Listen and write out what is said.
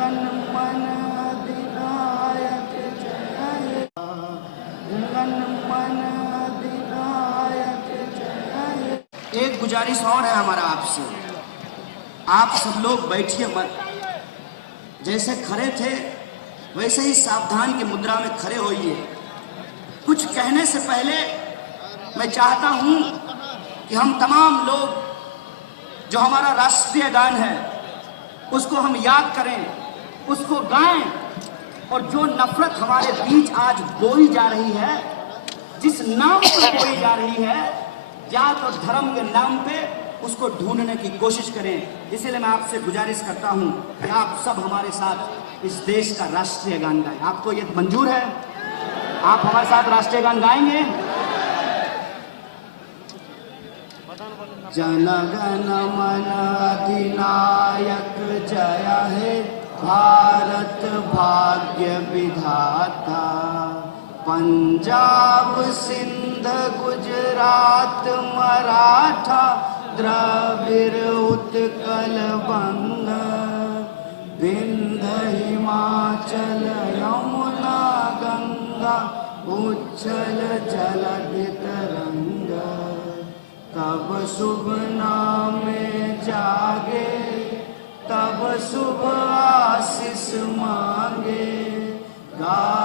गण मन अधिनायक जय हे, गण मन अधिनायक जय हे। एक गुजारिश और है हमारा आपसे, आप सब लोग बैठिए मत, जैसे खड़े थे वैसे ही सावधान की मुद्रा में खड़े होइए। कुछ कहने से पहले मैं चाहता हूं कि हम तमाम लोग जो हमारा राष्ट्रीय गान है उसको हम याद करें, उसको गाएं, और जो नफरत हमारे बीच आज बोई जा रही है, जिस नाम पर बोई जा रही है, जात और धर्म के नाम पे, उसको ढूंढने की कोशिश करें। इसलिए मैं आपसे गुजारिश करता हूं कि आप सब हमारे साथ इस देश का राष्ट्रीय गान गाएं। आपको ये मंजूर है? आप हमारे साथ राष्ट्रीय गान गाएंगे? जन गण मन अधिनायक जय हे, भारत भाग्य विधाता, पंजाब सिंध गुजरात मराठा द्रविड़ उत्कल बंग, विंध्य हिमाचल यमुना गंगा, उच्छल जलधि तरंग, तब शुभ नाम जागे, तब शुभ आशीष मांगे, गा